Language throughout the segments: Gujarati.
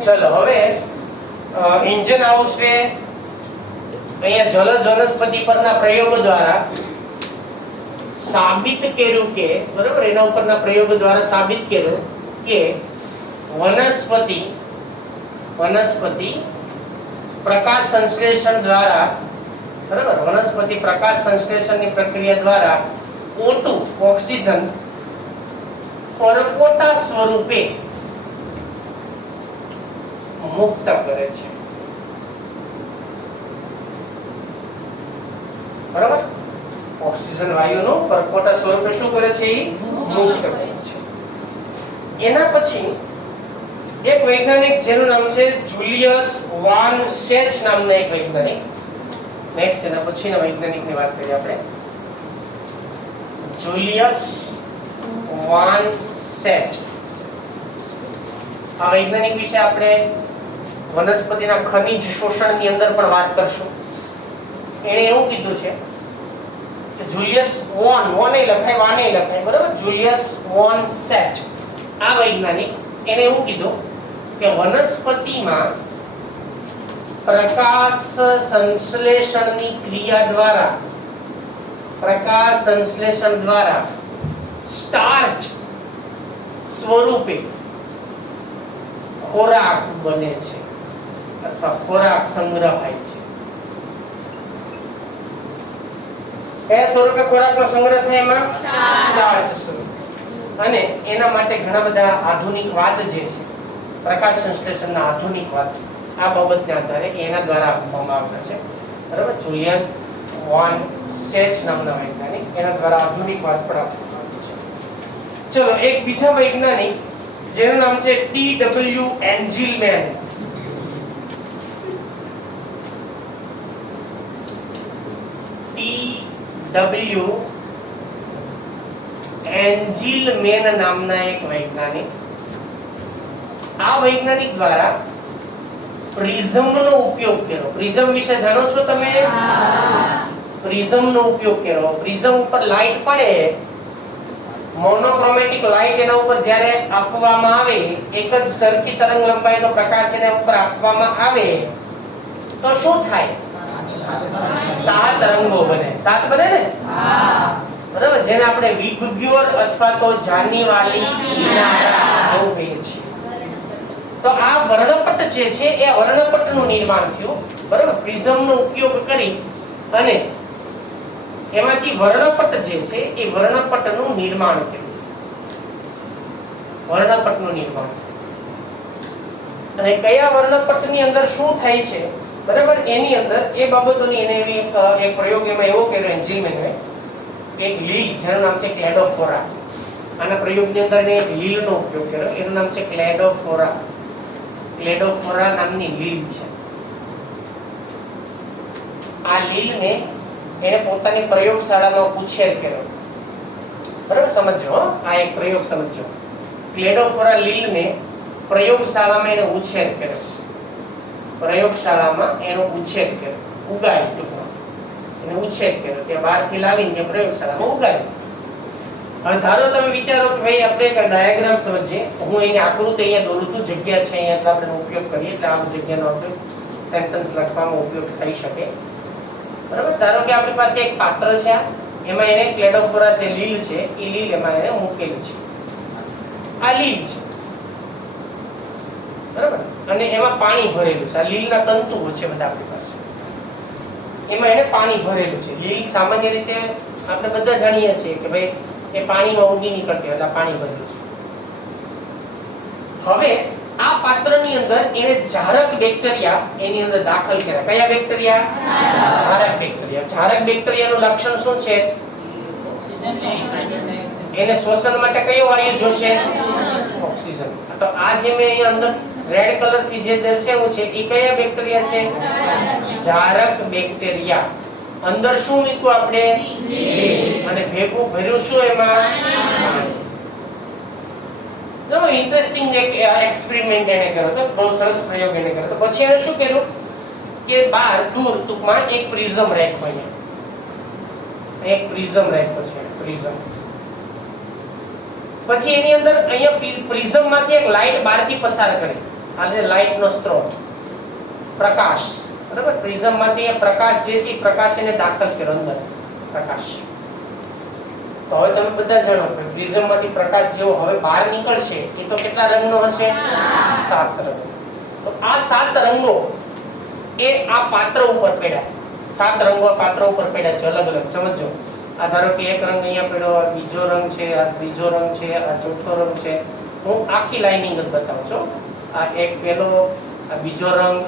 ચલો હવે ઇન્જન હાઉસ ને અહીંયા જલજ વનસ્પતિ પરના પ્રયોગો દ્વારા સાબિત કર્યું કે બરાબર એના ઉપરના પ્રયોગો દ્વારા સાબિત કર્યું કે વનસ્પતિ પ્રકાશ સંશ્લેષણ દ્વારા બરાબર વનસ્પતિ પ્રકાશ સંશ્લેષણની પ્રક્રિયા દ્વારા O2 ઓક્સિજન પરપોટા સ્વરૂપે મુક્ત કરે છે બરાબર ઓક્સિજન વાયુનું પરપોટા સ્વરૂપે શું કરે છે એ મુક્ત કરે છે એના પછી એક વૈજ્ઞાનિક જેનું નામ છે જુલિયસ વાન સેચ નામના એક વૈજ્ઞાનિક નેક્સ્ટ એના પછીના વૈજ્ઞાનિકની વાત કરીએ આપણે જુલિયસ વાન સેચ આ વૈજ્ઞાનિક વિશે આપણે વનસ્પતિના ખનિજ શોષણની અંદર પણ વાત કરશું એણે એવું કીધું છે કે જુલિયસ વોન એ લખાય વાન એ લખાય બરાબર જુલિયસ વોન સેચ આ વૈજ્ઞાનિક એણે એવું કીધું કે વનસ્પતિમાં પ્રકાશ સંશ્લેષણની ક્રિયા દ્વારા સ્ટાર્ચ સ્વરૂપે ખોરાક બને છે અથવા ખોરાક સંગ્રહાય છે કયા સ્વરૂપે ખોરાકનો સંગ્રહ થાય એમાં સ્ટાર્ચ સ્વરૂપે અને એના માટે ઘણા બધા આધુનિકવાદ જે છે પ્રકાશ સંશ્લેષણના આધુનિકવાદ આ બાબતના આધારે એના દ્વારા આપવામાં આવ્યા છે બરાબર જુલિયસ વાન સેચ નામના વૈજ્ઞાનિક એના દ્વારા આધુનિકવાદ પણ આપવામાં આવ્યો છે ચલો એક બીજા વૈજ્ઞાનિક જેનું નામ છે ટી.ડબલ્યુ. એન્જિલમેન ટી.ડબલ્યુ. એન્જિલમેન નામના એક વૈજ્ઞાનિક આ વૈજ્ઞાનિક દ્વારા પ્રિઝમનો ઉપયોગ કર્યો પ્રિઝમ વિશે જાણો છો તમે પ્રિઝમનો ઉપયોગ કર્યો પ્રિઝમ ઉપર લાઈટ પડે મોનોક્રોમેટિક લાઈટ એના ઉપર જ્યારે આપવામાં આવે એક જ સરખી તરંગ લંબાઈનો પ્રકાશ એના ઉપર આપવામાં આવે તો શું થાય 7 રંગો બને 7 બને ને બરાબર જેને આપણે વિગ્યોર અથવા તો જાનીવાલી કિનારા એવું કહીએ છીએ તો આ વર્ણપટ જે છે એ વર્ણપટનું નિર્માણ થયું બરાબર પ્રિઝમનો ઉપયોગ કરી અને એમાંથી વર્ણપટ જે છે એ વર્ણપટનું નિર્માણ થયું વર્ણપટનું નિર્માણ અને કયા વર્ણપટની અંદર શું થાય છે બરાબર એની અંદર એ બાબતોની એને એવી એક પ્રયોગ એમાં એવો કર્યો એન્જિલમેને એક લીલ જેનું નામ છે ક્લેડોફોરા આના પ્રયોગની અંદર એને એક લીલનો ઉપયોગ કર્યો એનું નામ છે ક્લેડોફોરા નામની લીલ છે આ લીલને એને પોતાની પ્રયોગશાળામાં ઉછેર કર્યો બરાબર સમજો આ એક પ્રયોગ સમજો ક્લેડોફોરા લીલને પ્રયોગશાળામાં એને ઉછેર કર્યો પ્રયોગશાળામાં એનો ઉછેર કર્યો ઉગાડી ટૂંકમાં એને ઉછેર કર્યો તે બહારથી લાવીને પ્રયોગશાળામાં ઉગાડી હવે ધારો તમે વિચારો કે ભાઈ આપણે એક ડાયાગ્રામ સમજીએ હું એની આકૃતિ અહીંયા દોરું છું જગ્યા છે અહીંયા આપણે ઉપયોગ કરીએ એટલે આ જગ્યાનો આપણે સેન્ટેન્સ લખવામાં ઉપયોગ થઈ શકે બરાબર ધારો કે આપણી પાસે એક પાત્ર છે એમાં એને ક્લેડોફોરા જે લીલ છે એ લીલ એમાં એને મૂકેલી છે આ લીલ છે બરાબર અને એમાં પાણી ભરેલું છે આ લીલના તંતુઓ છે બધા આપણી પાસે એમાં એને પાણી ભરેલું છે લીલ સામાન્ય રીતે આપણે બધા જાણીએ છીએ કે ભાઈ એ પાણીમાં ઉગી નીકળતી એટલે પાણી ભરેલું છે હવે આ પાત્રની અંદર એને જારક બેક્ટેરિયા એની અંદર દાખલ કર્યા કયા બેક્ટેરિયા જારક બેક્ટેરિયાનું લક્ષણ શું છે એને શ્વસન માટે કયો વાયુ જોશે ઓક્સિજન તો આ જે મેં અહીંયા અંદર રેડ કલર થી જે દર્શાવ્યું છે એ કયા બેક્ટેરિયા છે જારક બેક્ટેરિયા અંદર શું મૂક્યું આપણે અને ભેગું ભર્યું શું એમાં તો ઇન્ટરેસ્ટિંગ એક એક્સપેરિમેન્ટ એને કર્યો તો બહુ સરસ પ્રયોગ એને કર્યો તો પછી એને શું કર્યું કે બહાર દૂર ટૂંકમાં એક પ્રિઝમ રાખ્યો અહીંયા એક પ્રિઝમ રાખ્યો છે પ્રિઝમ પછી એની અંદર અહીંયા પ્રિઝમ માંથી એક લાઈટ બહારથી પસાર કરે, આને લાઈટ નો સ્ત્રોત પ્રકાશ, બરાબર. પ્રિઝમ માંથી પ્રકાશ જે છે પ્રકાશ એને દાખલ કર્યો અંદર, પ્રકાશ. તો હવે તમે બધા જાણો કે પ્રિઝમ માંથી પ્રકાશ જેવો હવે બહાર નીકળશે એ તો કેટલા રંગનો હશે? 7 રંગ. તો આ 7 રંગો એ આ પાત્ર ઉપર પડ્યા, 7 રંગો પાત્ર ઉપર પડ્યા છે અલગ અલગ. સમજો, આ ધારો કે એક રંગ અહીંયા પડ્યો, આ બીજો રંગ છે, આ ત્રીજો રંગ છે, આ ચોથો રંગ છે. હું આખી લાઈનિંગ જ બતાવું છું. આ એક પેલો, આ બીજો રંગ,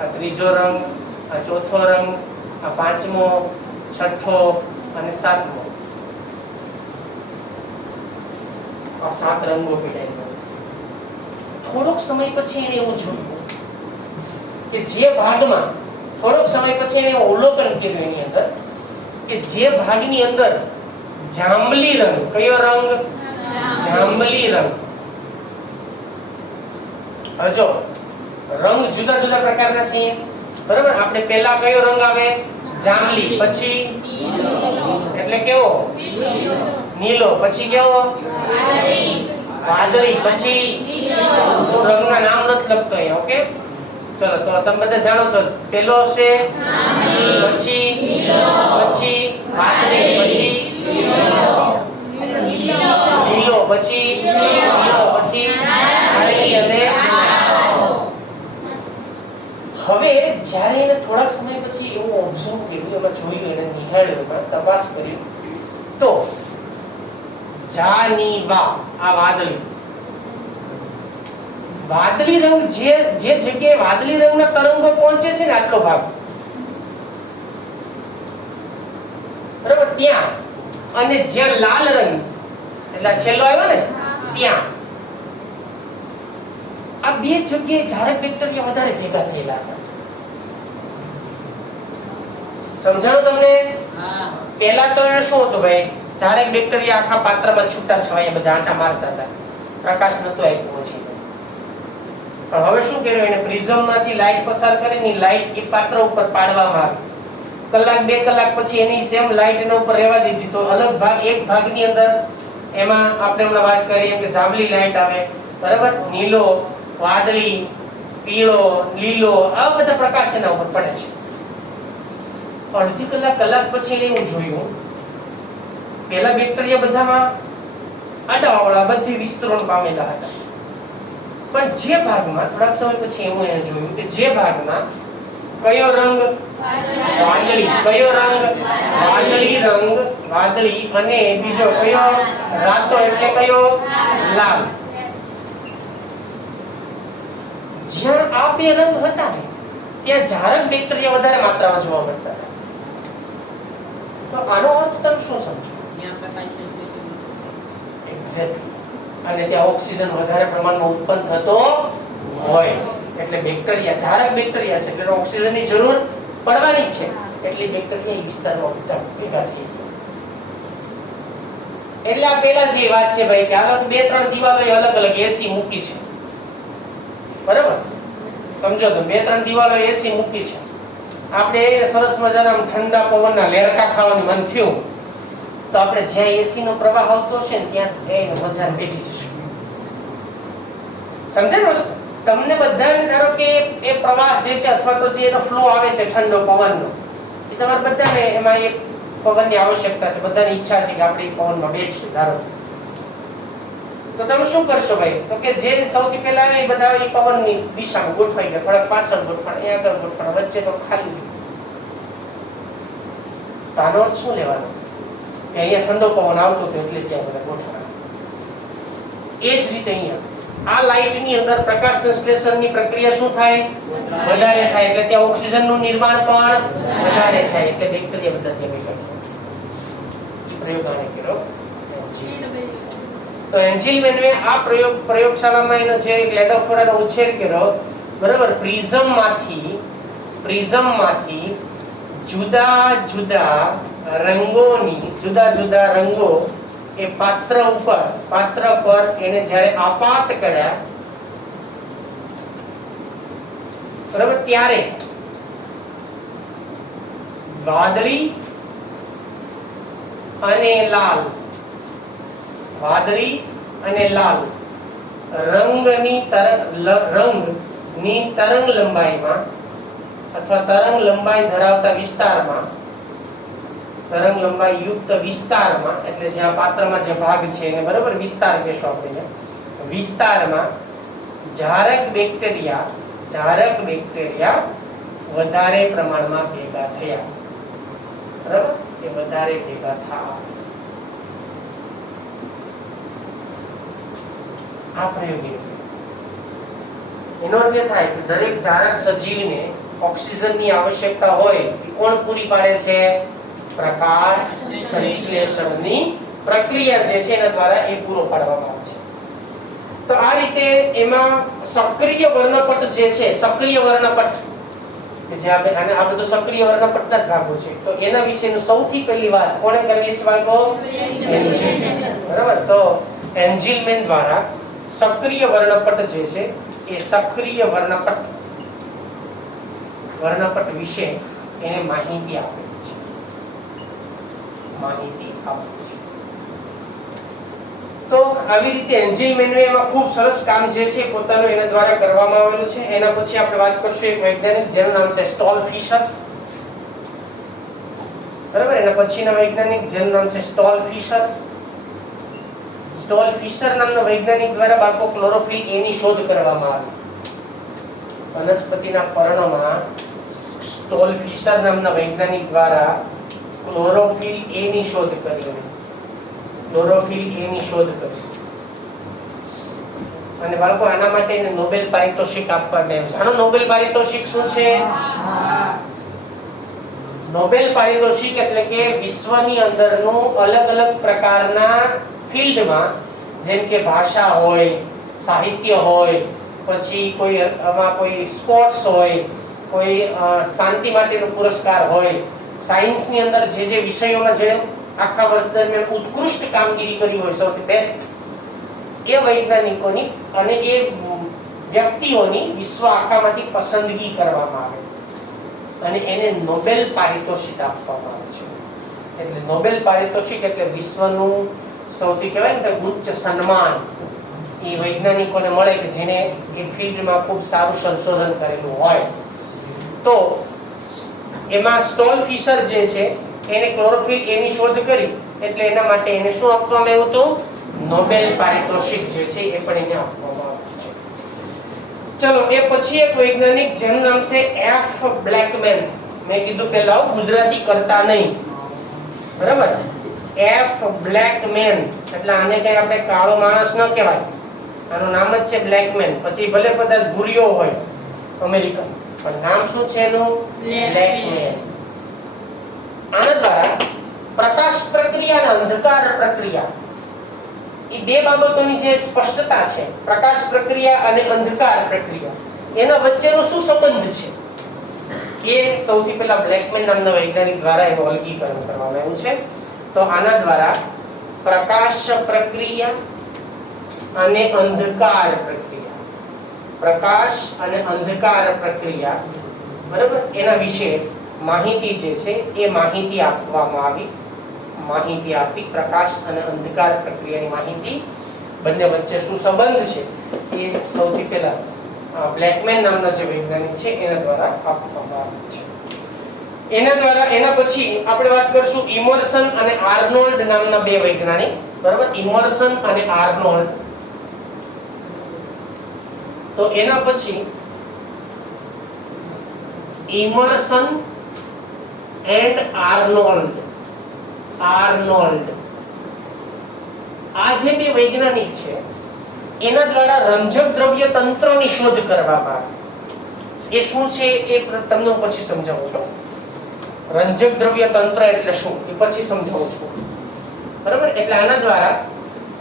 આ ત્રીજો રંગ, આ ચોથો રંગ, આ પાંચમો, છઠ્ઠો અને સાતમો. આ 7 રંગો પડ્યા. થોડોક સમય પછી એને એવું જોયું કે જે ભાગમાં, થોડોક સમય પછી એને અવલોકન કર્યું એની અંદર કે જે ભાગની અંદર જાંબલી રંગ, કયો રંગ? જાંબલી રંગ. હવે જો રંગ જુદા જુદા પ્રકારના છે, બરાબર. આપણે પહેલા કયો રંગ આવે? જાંબલી. પછી એટલે કેવો? નીલો. પછી કેવો? વાદળી. પછી રંગના નામ નથી લખતો અહીંયા. ઓકે, ચલો. તો તમે બધા જાણો છો, પેલો છે, પછી વાદળી, પછી લીલો, પછી નારંગી અને હવે જ્યારે એને થોડાક સમય પછી એવું ઓબ્ઝર્વ કર્યું, એમાં જોયું, એને નિહાળ્યું, એમાં તપાસ કરી, તો જાનીવા, આ વાદળી, વાદળી રંગ જે જગ્યાએ વાદળી રંગના તરંગો પહોંચે છે ને, આટલો ભાગ, બરાબર, ત્યાં, અને જ્યાં લાલ રંગ એટલે છેલ્લો આવ્યો ને ત્યાં, આ બે જગ્યાએ જારક બેક્ટેરિયા વધારે ભેગા થયેલા હતા. સમજાણું તમને? પહેલા તો એને શું હતું ભાઈ, જારક બેક્ટેરિયા આખા પાત્રમાં છૂટા છવાયા બધા આંટા મારતા હતા, પ્રકાશ નતો આવ્યો છે. પણ હવે શું કર્યું, એને પ્રિઝમ માંથી લાઈટ પસાર કરીને લાઈટ એ પાત્ર ઉપર પાડવામાં આવી. કલાક 2 કલાક પછી એની સેમ લાઈટ એના ઉપર રહેવા દીધી. તો અલગ ભાગ, એક ભાગની અંદર એમાં આપણે હમણાં વાત કરી એમ કે જાંબલી લાઈટ આવે, બરાબર, નીલો, વાદળી, પીળો, લીલો, આ બધા પ્રકાશ એના ઉપર પડે છે. અડધી કલાક પછી એને એવું જોયું, પેલા બેક્ટેરિયા બધામાં આડાવાળા બધી વિસ્તરણ પામેલા હતા, પણ જે ભાગમાં થોડાક સમય પછી એવું એને જોયું કે જે ભાગમાં કયો રંગ? વાદળી. કયો રંગ? વાદળી રંગ, વાદળી, અને બીજો કયો? રાતો એટલે કયો? લાલ. જ્યાં આ બે રંગ હતા ને ત્યાં જારક બેક્ટેરિયા વધારે માત્રામાં જોવા મળતા હતા. તો આનો અર્થ તમે શું સમજો? એક્ઝેક્ટલી. અને ત્યાં ઓક્સિજન વધારે પ્રમાણમાં ઉત્પન્ન થતો હોય એટલે બેક્ટેરિયા, જારક બેક્ટેરિયા છે એટલે ઓક્સિજનની જરૂર પડવાની છે, એટલે બેક્ટેરિયા એ વિસ્તારમાં ભેગા થઈ ગયા. એટલે આ પેલા જે વાત છે ભાઈ કે આ 2-3 દિવાલો અલગ અલગ એસી મૂકી છે, બરાબર, સમજો તો 2-3 દિવાલો એસી મૂકી છે. આપણે સરસ મજાના ઠંડા પવનના લેરકા ખાવાનું મન થયું તો આપણે જ્યાં એસી નો પ્રવાહ આવતો છે ને ત્યાં જઈને મજાને બેઠી જશું. સમજાય વસ્તુ? તમને બધાને ધારો કે એ પ્રવાહ જે છે અથવા તો જે એનો ફ્લો આવે છે ઠંડો પવનનો, એ તમારે બધાને એમાં એક પવનની આવશ્યકતા છે, બધાની ઈચ્છા છે કે આપણે પવનમાં બેઠીએ. ધારો તો તમે શું કરશો ભાઈ? તો કે જે સૌથી પહેલા આવે એ બધા એ પવનની દિશામાં ગોઠવાઈ ગયા, થોડાક પાછળ ગોઠવાણ, એ આગળ ગોઠવાણ, વચ્ચે તો ખાલી. તો આનો અર્થ શું લેવાનો? કે અહીંયા ઠંડો પવન આવતો હતો એટલે ત્યાં બધા ગોઠવાણ. એ જ રીતે અહીંયા આ લાઈટ ની અંદર પ્રકાશ સંશ્લેષણની પ્રક્રિયા શું થાય? વધારે થાય, એટલે ત્યાં ઓક્સિજન નું નિર્માણ પણ વધારે થાય, એટલે બેક્ટેરિયા બધા ત્યાં ભેગા થાય. પ્રયોગ આને કર્યો. તો એન્જિલમેનએ આ પ્રયોગશાળામાં એનો જે ગ્લેડોફોરાનો ઉછેર કર્યો, બરાબર, પ્રિઝમમાંથી જુદા જુદા રંગો એ પાત્ર પર એને જ્યારે આપાત કર્યા, બરાબર, ત્યારે વાદળી અને લાલ, વાદળી અને લાલ રંગની તરંગ લંબાઈમાં અથવા તરંગ લંબાઈ ધરાવતા વિસ્તારમાં, તરંગ લંબાઈ યુક્ત વિસ્તારમાં, એટલે જે આ પાત્રમાં જે ભાગ છે એને બરાબર વિસ્તાર કહેશો આપણે, વિસ્તારમાં જારક બેક્ટેરિયા વધારે પ્રમાણમાં ભેગા થયા, બરાબર, એ વધારે ભેગા થયા. આ પ્રયોગી એનો અર્થ એ થાય કે દરેક જારક સજીવને ઓક્સિજનની આવશ્યકતા હોય એ કોણ પૂરી પાડે છે? પ્રકાશ સંશ્લેષણની પ્રક્રિયા જે છે એના દ્વારા એ પૂરો પાડવામાં આવે છે. તો આ રીતે એમાં સક્રિય વર્ણપટ જે છે, સક્રિય વર્ણપટ કે જે આપણે આ બધું સક્રિય વર્ણપટના જ ભાગો છે, તો એના વિશેનું સૌથી પહેલી વાત કોણે કરવી છે બાળકો? બરાબર. તો એન્જિલમેન દ્વારા સક્રિય વર્ણપટ જે છે એ સક્રિય વર્ણપટ વિશે એને માહિતી આપે છે, તો આવી રીતે એન્જિલમેનનું એમાં ખૂબ સરસ કામ જે છે પોતાનું એના દ્વારા કરવામાં આવેલું છે. એના પછી આપણે વાત કરશું એક વૈજ્ઞાનિક જેનું નામ છે સ્ટોલફિશર, બરાબર. એના પછીના વૈજ્ઞાનિક જેનું નામ છે સ્ટોલફિશર નામના વૈજ્ઞાનિક દ્વારા બાળકો ક્લોરોફિલ એ ની શોધ કરવામાં આવી. વનસ્પતિના પર્ણમાં સ્ટોલફિશર નામના વૈજ્ઞાનિક દ્વારા ક્લોરોફિલ એ ની શોધ કરી. અને બાળકો આના માટે એને નોબેલ પારિતોષિક આપવામાં આવ્યું છે. આનો નોબેલ પારિતોષિક શું છે? નોબેલ પારિતોષિક એટલે કે વિશ્વની અંદરનું અલગ અલગ પ્રકારના ફિલ્ડમાં, જેમ કે ભાષા હોય, સાહિત્ય હોય, પછી કોઈ સ્પોર્ટ્સ હોય, કોઈ શાંતિ માટેનો પુરસ્કાર હોય, સાયન્સની અંદર જે વિષયોમાં જે આખા વર્ષ દરમિયાન ઉત્કૃષ્ટ કામગીરી કરી હોય, સૌથી બેસ્ટ, એ વૈજ્ઞાનિકોની અને એ વ્યક્તિઓની વિશ્વ આખામાંથી પસંદગી કરવામાં આવે અને એને નોબેલ પારિતોષિક આપવામાં આવે છે. એટલે નોબેલ પારિતોષિક એટલે વિશ્વનું સૌથી કહેવાય ને ઉચ્ચ સન્માન એ વૈજ્ઞાનિકોને મળે કે જેને એ ફિલ્ડમાં ખૂબ સારું સંશોધન કરેલું હોય. તો એમાં સ્ટોલફિશર જે છે એને ક્લોરોફિલ એની શોધ કરી, એટલે એના માટે એને શું આપવામાં આવ્યું હતું? નોબેલ પારિતોષિક જે છે એ પણ એને આપવામાં આવ્યું છે. ચલો, એ પછી એક વૈજ્ઞાનિક જેનું નામ છે એફ બ્લેકમેન. મેં કીધું કે લાવ ગુજરાતી કરતા નહીં, બરાબર. એફ બ્લેકમેન એટલે આને કઈ આપણે કાળો માણસ ન કહેવાય, આનું નામ જ છે બ્લેકમેન. પછી ભલે કદાચ ભૂરિયો હોય અમેરિકન, પણ નામ શું છે એનું? બ્લેકમેન. આના દ્વારા પ્રકાશ પ્રક્રિયા અને અંધકાર પ્રક્રિયા એ બે બાબતોની જે સ્પષ્ટતા છે, પ્રકાશ પ્રક્રિયા અને અંધકાર પ્રક્રિયા, એના વચ્ચેનો શું સંબંધ છે એ સૌથી પહેલા બ્લેકમેન નામના વૈજ્ઞાનિક દ્વારા એનું વર્ગીકરણ કરવામાં આવ્યું છે. તો આના દ્વારા પ્રકાશ પ્રક્રિયા અને અંધકાર પ્રક્રિયા, પ્રકાશ અને અંધકાર પ્રક્રિયા, બરાબર, એના વિશે માહિતી જે છે એ માહિતી આપવામાં આવી. માહિતી આપી પ્રકાશ અને અંધકાર પ્રક્રિયાની માહિતી, બંને વચ્ચે શું સંબંધ છે એ સૌથી પહેલા બ્લેકમેન નામના જે વૈજ્ઞાનિક છે એના દ્વારા આપવામાં આવ્યું છે. એના પછી આપણે વાત કરશું ઇમર્સન અને આર્નોલ્ડ નામના બે વૈજ્ઞાનિક, બરાબર. ઇમર્સન અને આર્નોલ્ડ. તો એના પછી ઇમર્સન એન્ડ આર્નોલ્ડ આ જે બે વૈજ્ઞાનિક છે એના દ્વારા રંજક દ્રવ્ય તંત્રની શોધ કરવામાં આવી. એ શું છે એ તમને હું પછી સમજાવું છું. રંજક દ્રવ્ય તંત્ર એટલે શું એ પછી સમજાવું છું, બરાબર. એટલે આના દ્વારા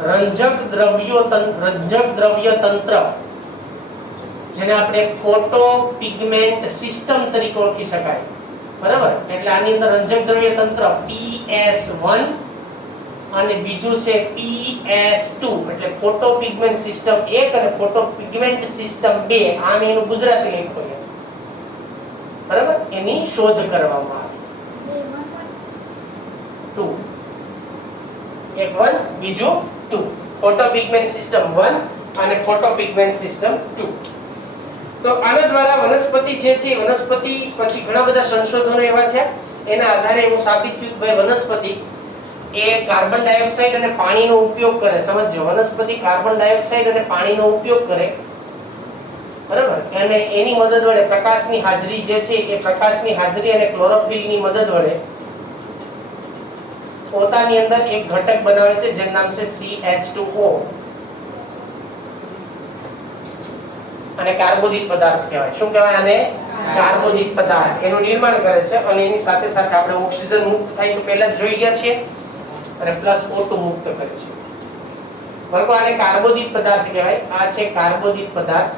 રંજક દ્રવ્ય તંત્ર, જેને આપણે ફોટો પિગમેન્ટ સિસ્ટમ તરીકે ઓળખી શકાય, બરાબર. એટલે આની અંદર રંજક દ્રવ્ય તંત્ર PS1 અને બીજું છે PS2, એટલે ફોટો પિગમેન્ટ સિસ્ટમ 1 અને ફોટો પિગમેન્ટ સિસ્ટમ 2. આમ એનું ગુજરાતી લખ્યું છે, બરાબર. એની શોધ કરવામાં આવી. 2 એક 1 બીજું 2. ફોટોપિગમેન્ટ સિસ્ટમ 1 અને ફોટોપિગમેન્ટ સિસ્ટમ 2. તો આના દ્વારા વનસ્પતિ જે છે વનસ્પતિ પછી ઘણા બધા સંશોધનો એવા છે એના આધારે એવું સાબિત થયું કે ભાઈ વનસ્પતિ એ કાર્બન ડાયોક્સાઇડ અને પાણીનો ઉપયોગ કરે. સમજો, વનસ્પતિ કાર્બન ડાયોક્સાઇડ અને પાણીનો ઉપયોગ કરે, બરાબર, અને એની મદદ વડે પ્રકાશની હાજરી જે છે એ પ્રકાશની હાજરી અને ક્લોરોફિલની મદદ વડે પોતાની અંદર એક ઘટક બનાવે છે જેનું નામ છે CH2O અને કાર્બોદિત પદાર્થ કહેવાય. શું કહેવાય આને? કાર્બોદિત પદાર્થ. એનું નિર્માણ કરે છે અને એની સાથે સાથે આપણે ઓક્સિજન મુક્ત થાય તો પહેલા જ જોઈ ગયા છીએ અને પ્લસ O2 મુક્ત કરે છે. બરાબર, આને કાર્બોદિત પદાર્થ કહેવાય. આ છે કાર્બોદિત પદાર્થ,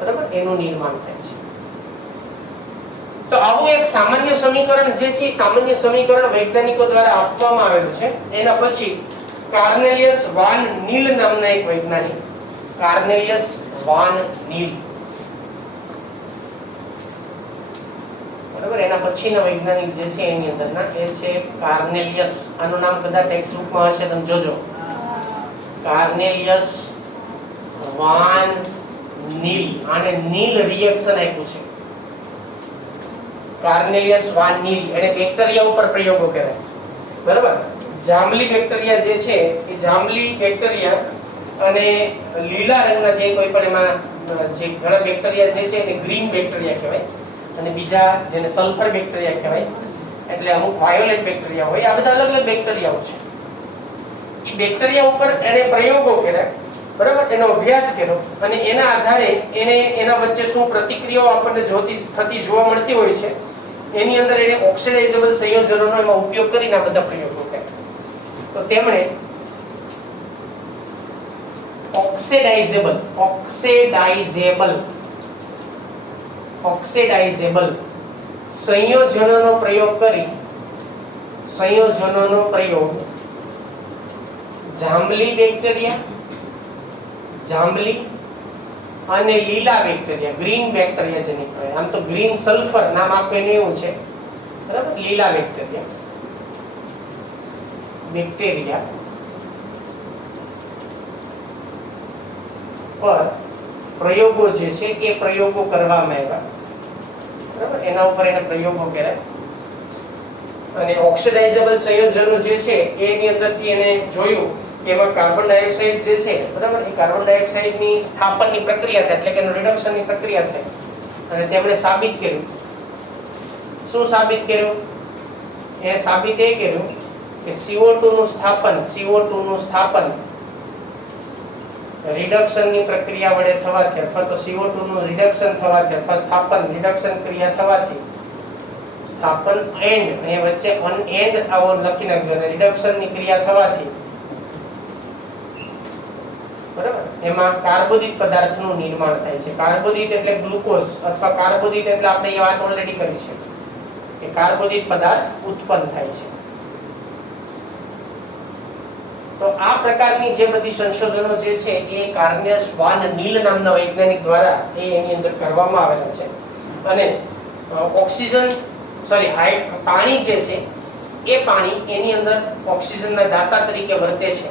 બરાબર, એનું નિર્માણ થાય છે. તો આવું એક સામાન્ય સમીકરણ જે છે સામાન્ય સમીકરણ વૈજ્ઞાનિકો દ્વારા આપવામાં આવેલું છે. એના પછી કાર્નેલિયસ વાન નીલ નામના એક વૈજ્ઞાનિક, કાર્નેલિયસ વાન નીલ, બરાબર, એના પછીના વૈજ્ઞાનિક જે છે એની અંદરના એ છે કાર્નેલિયસ. આનું નામ કદાચ ટેક્સ્ટ બુકમાં હશે, તમે જોજો. કાર્નેલિયસ વાન નીલ. આને નીલ રિએક્શન આપ્યું છે. કાર્નેલિયસ વાન નીલ એને બેક્ટેરિયા ઉપર પ્રયોગો કર્યા, બરાબર. જાંબલી બેક્ટેરિયા જે છે એ જાંબલી બેક્ટેરિયા અને લીલા રંગના જે કોઈ પણ એમાં જે ઘણા બેક્ટેરિયા જે છે એને ગ્રીન બેક્ટેરિયા કહેવાય અને બીજા જેને સલ્ફર બેક્ટેરિયા કહેવાય, એટલે અમુક વાયોલેટ બેક્ટેરિયા હોય. આ બધા અલગ અલગ બેક્ટેરિયાઓ છે. એ બેક્ટેરિયા ઉપર એને પ્રયોગો કર્યા, બરાબર, એનો અભ્યાસ કર્યો અને એના આધારે એને એના વચ્ચે શું પ્રતિક્રિયાઓ આપણને થતી જોવા મળતી હોય છે એની અંદર એને ઓક્સિડાઇઝેબલ સંયોજનોનો એમાં ઉપયોગ કરીને આ બધા પ્રયોગો કર્યા. તો તેમણે ઓક્સિડાઇઝેબલ સંયોજનોનો પ્રયોગ કરી સંયોજનોનો પ્રયોગ જાંબલી બેક્ટેરિયા, જાંબલી અને લીલા બેક્ટેરિયા, ગ્રીન બેક્ટેરિયા જેને કહેવાય, આમ તો ગ્રીન સલ્ફર નામ આપેલું એવું છે, બરાબર, લીલા બેક્ટેરિયા પર પ્રયોગો જે છે એ પ્રયોગો કરવામાં આવ્યા, બરાબર. એના ઉપર એને પ્રયોગો કર્યા અને ઓક્સિડાઇઝેબલ સંયોજનો જે છે એની અંદરથી એને જોયું કે એમાં કાર્બન ડાયોક્સાઇડ જે છે, બરાબર, એ કાર્બન ડાયોક્સાઇડની સ્થાપનની પ્રક્રિયા થાય, એટલે કે રિડક્શનની પ્રક્રિયા થાય અને તેમણે સાબિત કર્યું. શું સાબિત કર્યું? એ સાબિત એ કર્યું કે CO2 નું સ્થાપન રિડક્શનની પ્રક્રિયા વડે થવાથી અથવા તો CO2 નું રિડક્શન થવાથી અથવા સ્થાપન રિડક્શન ક્રિયા થવાથી સ્થાપન એન્ડ એ વચ્ચે ઓન એન્ડ આવો લખી નાખજો અને રિડક્શનની ક્રિયા થવાથી, બરાબર, એમાં કાર્બોદિત પદાર્થનું નિર્માણ થાય છે. કાર્બોદિત એટલે ગ્લુકોઝ અથવા કાર્બોદિત એટલે આપણે એ વાત ઓલરેડી કરી છે કે કાર્બોદિત પદાર્થ ઉત્પન્ન થાય છે. તો આ પ્રકારની જે બધી સંશોધનો જે છે એ કાર્નેલિયસ વાન નીલ નામના વૈજ્ઞાનિક દ્વારા એની અંદર કરવામાં આવેલા છે અને પાણી જે છે એ પાણી એની અંદર ઓક્સિજનના દાતા તરીકે વર્તે છે.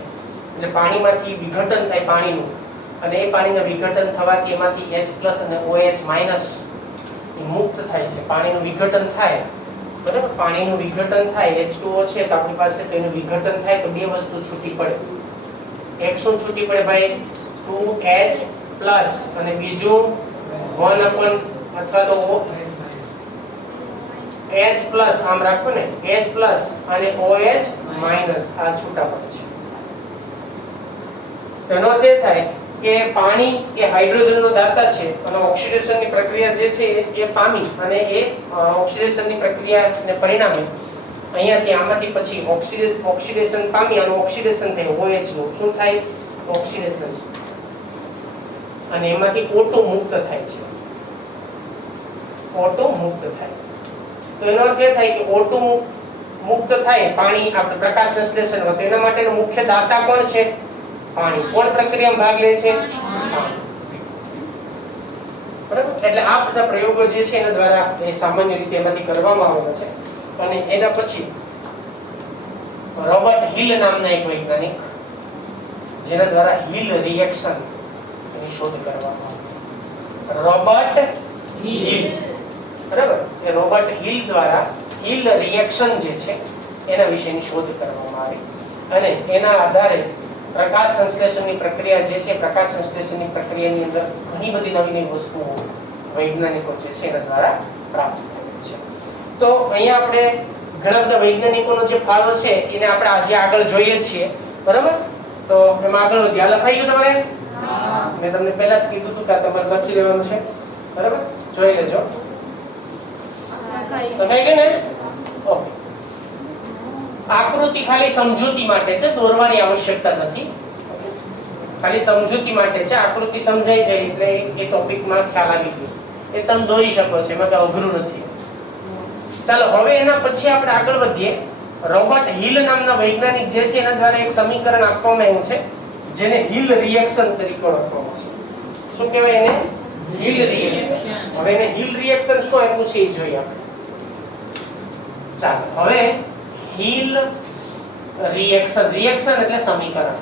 એટલે પાણીમાંથી વિઘટન થાય પાણીનું અને એ પાણીનું વિઘટન થવાથી એમાંથી H+ અને OH- મુક્ત થાય છે. પાણીનું વિઘટન થાય, બરાબર, પાણીનું વિઘટન થાય, H2O છે તો આપણી પાસે તેનું વિઘટન થાય તો બે વસ્તુ છૂટી પડે. એક શું છૂટી પડે ભાઈ? 2H+ અને બીજું 1 અથવા તો H+ આમ રાખો ને, H+ અને OH- આ છૂટા પડે છે. તેનો અર્થ એ થાય કે પાણી એ હાઇડ્રોજનનો દાતા છે અને ઓક્સિડેશનની પ્રક્રિયા જે છે એ પામી અને એ ઓક્સિડેશનની પ્રક્રિયાને પરિણામે અહીંયાથી આમાંથી પછી ઓક્સિડેશન પામી અને ઓક્સિડેશન થાય OH નું. શું થાય? ઓક્સિડેશન. અને એમાંથી O2 મુક્ત થાય છે. O2 મુક્ત થાય તો એનો અર્થ એ થાય કે O2 મુક્ત થાય, પાણી આપણે પ્રકાશ સંશ્લેષણ હોય, તેના માટેનો મુખ્ય દાતા કોણ છે? પાણી. કોણ પ્રક્રિયામાં ભાગ લે છે? બરાબર. એટલે આ બધા પ્રયોગો જે છે એના દ્વારા એ સામાન્ય રીતે એમાંથી કરવામાં આવેલા છે. અને એના પછી રોબર્ટ હિલ નામના એક વૈજ્ઞાનિક, જેના દ્વારા હિલ રિએક્શન ની શોધ કરવામાં આવી. રોબર્ટ હિલ, બરાબર, એ રોબર્ટ હિલ દ્વારા હિલ રિએક્શન જે છે એના વિશેની શોધ કરવામાં આવી અને એના આધારે પ્રકાશ સંશ્લેષણની પ્રક્રિયા જે છે, પ્રકાશ સંશ્લેષણની પ્રક્રિયાની અંદર ઘણી બધી નવી નવી વસ્તુઓ વૈજ્ઞાનિકો જે છે એના દ્વારા પ્રાપ્ત થઈ છે. તો અહીંયા આપણે ઘણા બધા વૈજ્ઞાનિકોનો જે ફાળો છે એને આપણે આજે આગળ જોઈએ છીએ, બરાબર. તો એમાં આગળ ધ્યાન લખાઈ ગયું તમારે? મેં તમને પહેલા જ કીધું હતું કે તમારે લખી લેવાનું છે, બરાબર. જોઈ લેજો. લખાઈ ગયું ને? ઓકે. આકૃતિ ખાલી સમજૂતી માટે છે, દોરવાની આવશ્યકતા નથી. ખાલી સમજૂતી માટે છે. આકૃતિ સમજાઈ જાય એટલે એ ટોપિકમાં ખ્યાલ આવી ગયો. એ તમે દોરી શકો છો, એમાં કઈ અઘરું નથી. ચાલો હવે એના પછી આપણે આગળ વધીએ. રોબર્ટ હિલ નામના વૈજ્ઞાનિક જે છે એના દ્વારા એક સમીકરણ આપવામાં આવ્યું છે જેને હિલ રિએક્શન તરીકે ઓળખવામાં છે. શું કહેવાય એને? Hill reaction. હવે એને હિલ રિએક્શન શું આપ્યું છે એ જોઈએ આપણે. ચાલો હવે હિલ રિએક્શન, રિએક્શન એટલે સમીકરણ.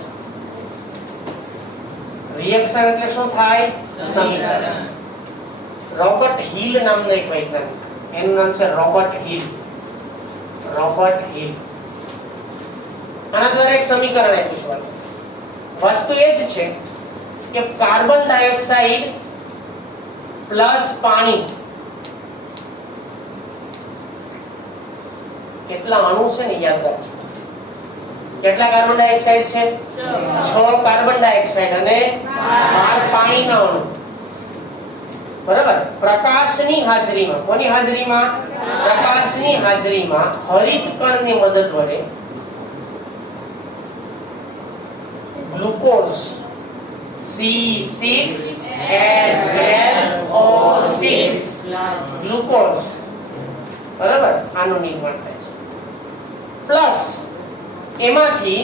રિએક્શન એટલે શું થાય? સમીકરણ. રોબર્ટ હિલ નામનો એક વૈજ્ઞાનિક, એનું નામ છે રોબર્ટ હિલ. રોબર્ટ હિલ આના દ્વારા એક સમીકરણ આપ્યું છે. વસ્તુ એ જ છે કે કાર્બન ડાયોક્સાઇડ પ્લસ પાણી, કેટલા અણુ છે ને યાદ રાખજો. કેટલા કાર્બન ડાયોક્સાઇડ છે? 6 કાર્બન ડાયોક્સાઇડ અને 12 પાણીના અણુ, બરાબર. પ્રકાશની હાજરીમાં, કોની હાજરીમાં? પ્રકાશની હાજરીમાં હરિત કણની મદદ વડે ગ્લુકોઝ C6H12O6 ગ્લુકોઝ, બરાબર, આનું નિર્માણ થાય છે. પ્લસ એમાંથી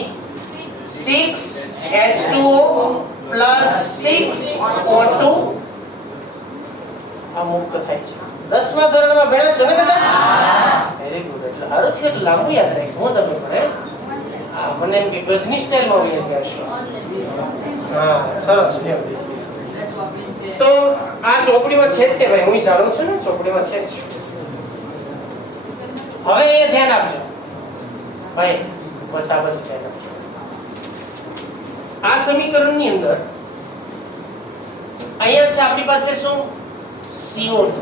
6H2O પ્લસ 6O2 આ મુક્ત થાય છે. 10મા ધોરણમાં ભણ્યા છો ને કદાચ? Very good. એટલે હારું છે, લાંબુ યાદ રાખ્યું હું તમે પણ. મને એમ કે ગજની સ્ટાઇલમાં યાદ કરશો. હા, સરસ. તો આ ચોપડીમાં છે જ તે ભાઈ, હું જાણું છું ને ચોપડીમાં છે જ. હવે એ ધ્યાન આપજો ભાઈ, બસ આ બધું ધ્યાન આપજો. આ સમીકરણની અંદર અહીંયા છે આપણી પાસે શું? CO2.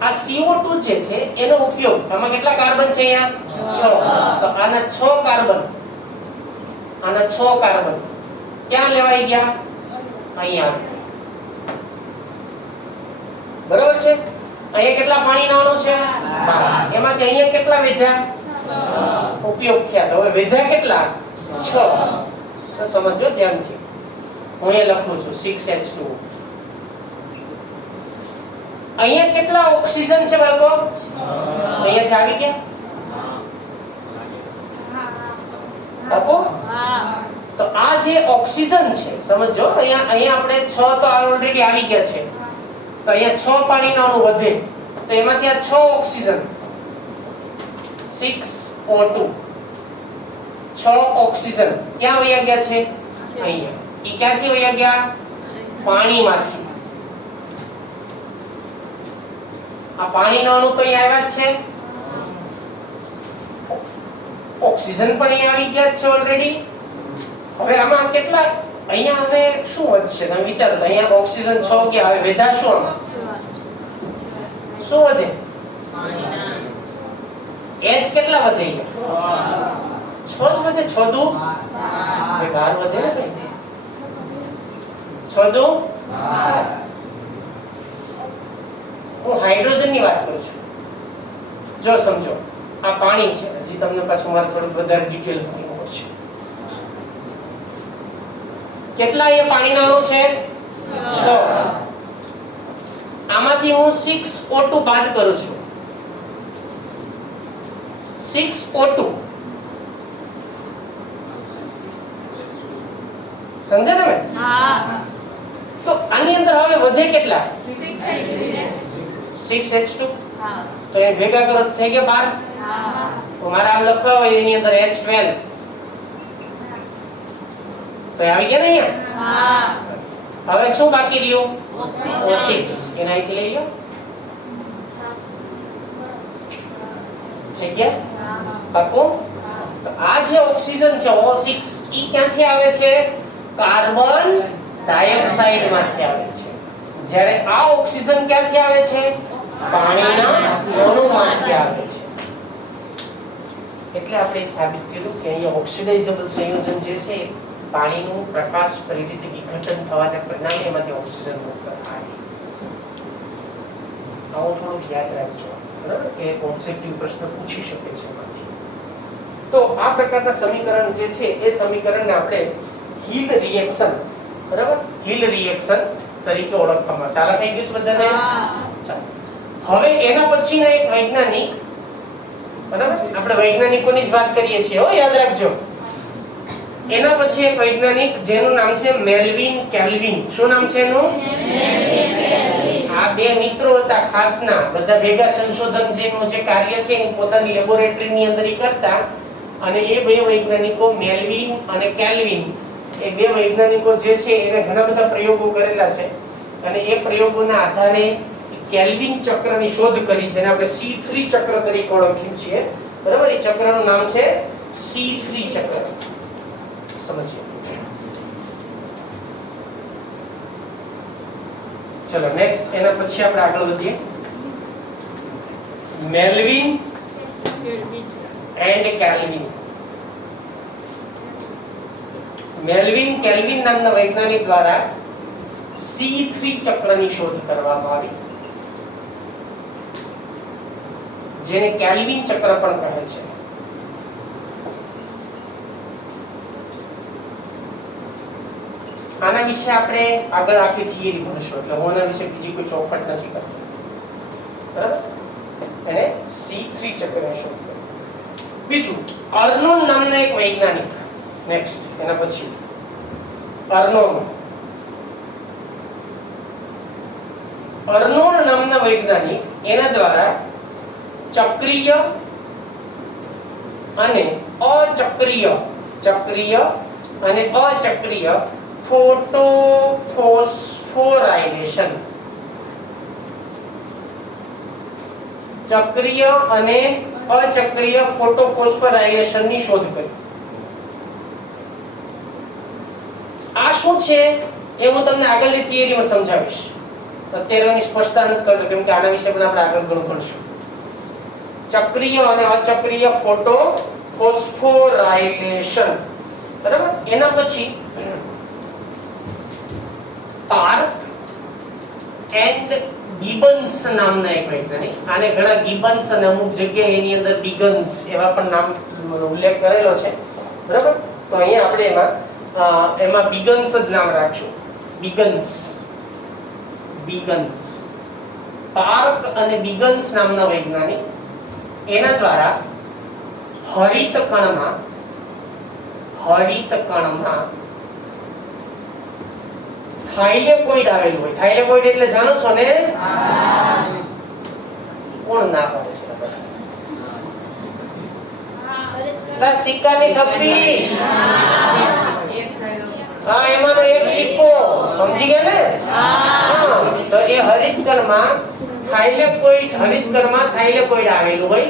આ CO2 જે છે એનો ઉપયોગ, આમાં કેટલા કાર્બન છે? અહીંયા 6. તો આના 6 કાર્બન, આના 6 કાર્બન ક્યાં લેવાઈ ગયા? અહીંયા. બરોબર છે. અહીંયા કેટલા પાણીના અણુ છે? 12. એમાંથી અહીંયા કેટલા વધ્યા? 6 ઉપયોગ થયા. તો હવે વધ્યા કેટલા? 6. તો સમજો ધ્યાનથી. હું એ લખું છું 6H2. અહીંયા કેટલા ઓક્સિજન છે બાળકો? અહીંયાથી આવી ગયા? બાપુ તો આ જે ઓક્સિજન છે સમજો, અહીંયા આપણે 6 તો ઓલરેડી આવી ગયા છે. તો અહીંયા 6 પાણીના અણુ વધે તો એમાંથી આ 6 ઓક્સિજન 6O2 6 ઓક્સિજન ક્યાં વયા ગયા છે? અહીંયા. એ ક્યાંથી વયા ગયા? પાણીમાંથી. આ પાણીના અણુ તો અહીંયા આવ્યા જ છે, ઓક્સિજન પણ અહીંયા આવી ગયા છે ઓલરેડી. હવે આમાં કેટલા અહીંયા હવે શું વધશે તમે વિચારો. અહીંયા ઓક્સિજન 6 કે હવે વધ્યા શું? આમાં શું વધે? H કેટલા વધે? 6 જ વધે. 6 દુ 12 વધે ને ભાઈ. 6 દુ 12. હું હાઇડ્રોજન ની વાત કરું છું. જો સમજો આ પાણી છે, હજી તમને પાછું મારે થોડું વધારે ડિટેલ આપવું છે. કેટલા અહીંયા પાણીના અણુ છે? 6. આમાંથી હું 6O2 બાદ કરું છું. 6O2 સમજ્યા તમે? હા. તો આની અંદર હવે વધે કેટલા? 6H2. હા. તો એ ભેગા કરો થઈ ગયા 12. હા. તો મારે આમ લખવા હોય એની અંદર H12. તો આવી ગયા ને અહીંયા? હવે શું બાકી રહ્યું? O6. એના અહીંથી લઈ લો. થઈ ગયા? પાકું? તો આ જે ઓક્સિજન છે O6 ઈ ક્યાંથી આવે છે? કાર્બન ડાયોક્સાઇડ માંથી આવે છે. જ્યારે આ ઓક્સિજન ક્યાંથી આવે છે? પાણીના અણુમાંથી આવે છે. એટલે આપણે સાબિત કર્યું કે અહીંયા ઓક્સિડાઇઝેબલ સંયોજન જે છે પાણીનું પ્રકાશ પરિવર્તિત વિઘટન થવાના પરિણામે એમાંથી ઓક્સિજન મુક્ત થાય. આવું થોડું યાદ રાખજો, બરાબર? કે ઓબ્જેક્ટિવ પ્રશ્ન પૂછી શકે છે એમાંથી. તો આ પ્રકારના સમીકરણ જે છે એ સમીકરણને આપણે હીલ રિએક્શન, બરાબર, હીલ રિએક્શન તરીકે ઓળખવામાં આવે. ચાલો થઈ ગયું છે બધાને? ચાલો. હવે એના પછીનો એક વૈજ્ઞાનિક, બરાબર, આપણે વૈજ્ઞાનિકોની જ વાત કરીએ છીએ, હો, યાદ રાખજો. એના પછી એક વૈજ્ઞાનિક જેનું નામ છે મેલ્વિન કેલ્વિન. શું નામ છે એનું? આ બે મિત્રો હતા ખાસના, બધા ભેગા સંશોધન જેનું જે કાર્ય છે એની પોતાની લેબોરેટરીની અંદર કરતા. અને એ બે વૈજ્ઞાનિકો મેલ્વિન અને કેલ્વિન, એ બે વૈજ્ઞાનિકો જે છે એને ઘણા બધા પ્રયોગો કરેલા છે. અને એ પ્રયોગોના આધારે કેલ્વિન ચક્રની શોધ કરી, જેને આપણે C3 ચક્ર તરીકે ઓળખીએ છીએ, બરાબર? એ ચક્રનું નામ છે C3 ચક્ર. સમજીએ. ચલો નેક્સ્ટ, એના પછી આપણે આગળ વધીએ. Melvin and kelvin. Melvin kelvin નામના વૈજ્ઞાનિક દ્વારા C3 ચક્રની શોધ કરવામાં આવી, જેને કેલ્વિન ચક્ર પણ કહે છે. આના વિશે આપણે આગળ આખી થિયરી ભણશું, એટલે હું આના વિશે બીજી કોઈ ચોખવટ નથી કરતો, બરાબર? એને C3 ચક્રની શોધ કરી. બીજું અર્નોન નામના એક વૈજ્ઞાનિક, નેક્સ્ટ એના પછી અર્નોન નામના વૈજ્ઞાનિક, એના દ્વારા ચક્રીય અને અચક્રીય, ચક્રીય અને અચક્રીય ફોટોફોસ્ફોરાઇલેશન, ચક્રીય અને અચક્રીય ફોટોફોસ્ફોરાઇલેશન ની શોધ કરી. આ શું છે એ હું તમને આગળની થિયરીમાં સમજાવીશ. અત્યારે એની સ્પષ્ટતા નથી કરતો, કેમ કે આના વિશે પણ આપણે આગળ ઘણું ભણશું. ચક્રીય અને અચક્રીય ફોટોફોસ્ફોરાઇલેશન, બરાબર? એના પછી પાર્ક એન્ડ ગિબન્સ નામના એક વૈજ્ઞાનિક, આને ઘણા ગિબન્સ અને અમુક જગ્યાએ એની અંદર બિગન્સ એવા પણ નામ ઉલ્લેખ કરેલો છે, બરાબર? તો અહીંયા આપણે એમાં બિગન્સ જ નામ રાખશું. બિગન્સ, પાર્ક અને બિગન્સ નામના વૈજ્ઞાનિક, એના દ્વારા હરિત કણમાં થાઇલેકોઇડ આવેલું હોય. થાઇલેકોઇડ એટલે જાણો છો ને? કોણ ના પાડે છે? સિક્કાની થપ્પી. હા, એમાંનો એક સિક્કો. સમજી ગયા ને? તો એ હરિતકણમાં થાઇલેકોઇડ આવેલું હોય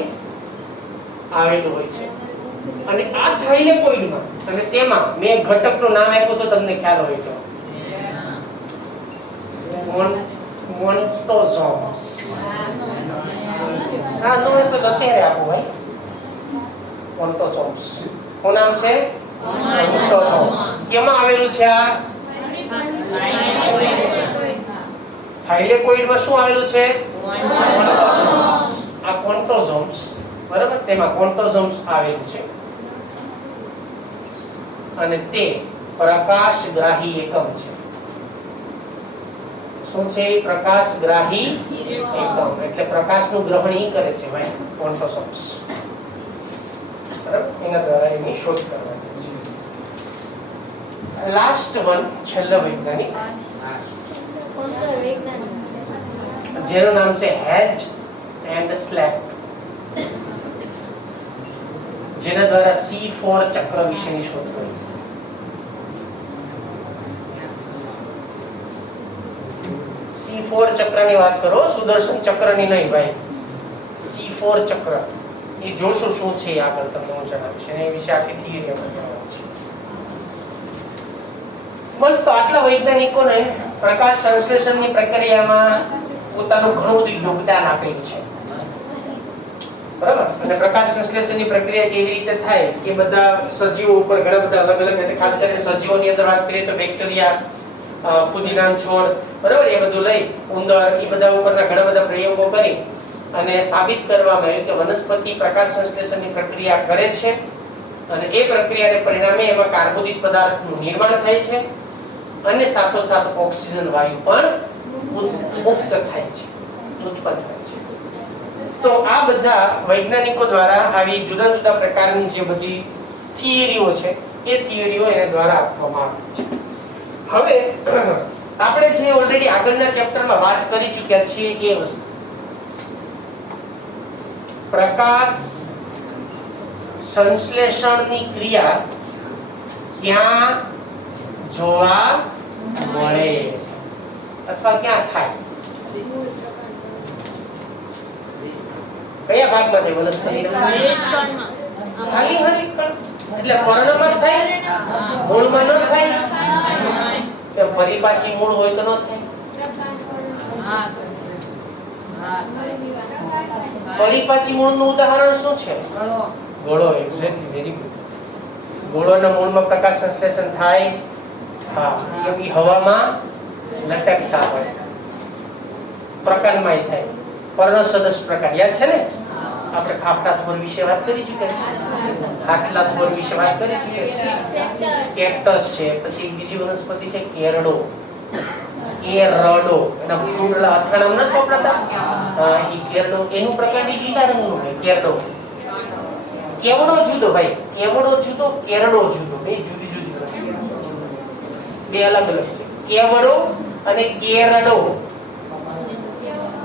છે. અને આ થાઇલેકોઇડમાં અને તેમાં મેં ઘટકનું નામ આપ્યું તો તમને ખ્યાલ હોય તો મોન્ટોઝોમ્સ. હા, નો તો અત્યારે આપો ભાઈ. મોન્ટોઝોમ્સ. શું નામ છે? મોન્ટોઝોમ્સ. કેમાં આવેલું છે આ? થાઇલેકોઇડમાં શું આવેલું છે? આ કોન્ટોઝોમ્સ, બરાબર? તેમાં કોન્ટોઝોમ્સ આવેલું છે. અને તે પ્રકાશગ્રાહી એકમ છે. શું છે? પ્રકાશગ્રાહી એકમ, એટલે પ્રકાશનું ગ્રહણ ઈ કરે છે ભાઈ, કોન્ટોઝોમ્સ, બરાબર? એના દ્વારા એની શોધ કરવાની છે. લાસ્ટ વન, છેલ્લો વૈજ્ઞાનિક, જેનું નામ છે હેચ એન્ડ સ્લેક, જેના દ્વારા C4 ચક્ર વિશેની શોધ કરી. C4 ચક્રની વાત કરો, સુદર્શન ચક્રની નહીં ભાઈ. C4 ચક્ર એ જોશું શું છે આગળ તમને હું જણાવીશ. એના વિશે આખી થિયરી આપણે જણાવવાની છે. બસ તો આટલા વૈજ્ઞાનિકોને પ્રકાશ સંશ્લેષણની પ્રક્રિયામાં પોતાનું ઘણું બધું યોગદાન આપેલું છે. બરાબર? અને પ્રકાશ સંશ્લેષણની પ્રક્રિયા કેવી રીતે થાય કે બધા સજીવો ઉપર ઘણા બધા અલગ અલગ રીતે, ખાસ કરીને સજીવોની અંદર વાત કરીએ તો બેક્ટેરિયા, ફુદીનાનો છોડ, બરાબર, એ બધું લઈ ઉંદર, એ બધા ઉપરના ઘણા બધા પ્રયોગો કરી અને સાબિત કરવામાં આવ્યું કે વનસ્પતિ પ્રકાશ સંશ્લેષણની પ્રક્રિયા કરે છે અને એ પ્રક્રિયાને પરિણામે એમાં કાર્બોદિત પદાર્થનું નિર્માણ થાય છે અને સાથોસાથ ઓક્સિજન વાયુ પણ મુક્ત થાય છે, ઉત્પન્ન થાય છે. તો આ બધા વૈજ્ઞાનિકો દ્વારા આવી જુદા જુદા પ્રકારની જે બધી થિયરીઓ છે એ થિયરીઓ એના દ્વારા આપવામાં આવી છે. હવે આપણે જે ઓલરેડી આગળના ચેપ્ટરમાં વાત કરી ચૂક્યા છીએ એ વસ્તુ, પ્રકાશ સંશ્લેષણની ક્રિયા ક્યાં જોવા મળે અથવા ક્યાં થાય? કયા ભાગમાં થાય વનસ્પતિ? ખાલી હરિતકણ. એટલે પર્ણમાં થાય, મૂળમાં ન થાય. કે પરિપાચી મૂળ હોય તો ન થાય. પરિપાચી મૂળનું ઉદાહરણ શું છે? ગોળો. Exactly, very good. ગોળોના મૂળમાં પ્રકાશ સંશ્લેષણ થાય. હા, એ હવામાં લટકતા હોય. પ્રકારમાં થાય. પર્ણ સદૃશ પ્રકાર યાદ છે ને? આપણે ખાફડા થોર વિશે વાત કરી ચૂક્યા છીએ. ખાટલા થોર વિશે વાત કરી ચૂક્યા છીએ. કેક્ટસ છે, પછી બીજી વનસ્પતિ છે કેરડો. કેરડો એના ફૂલડા અથાણામ નથી વાપરતા? હા, એ કેરડો. એનું પ્રકાર લીલા રંગનું હોય. કેરડો. કેવડો જુદો ભાઈ. કેવડો જુદો, કેરડો જુદો. બે જુદી જુદી વસ્તુ, બે અલગ અલગ છે. કેવડો અને કેરડો.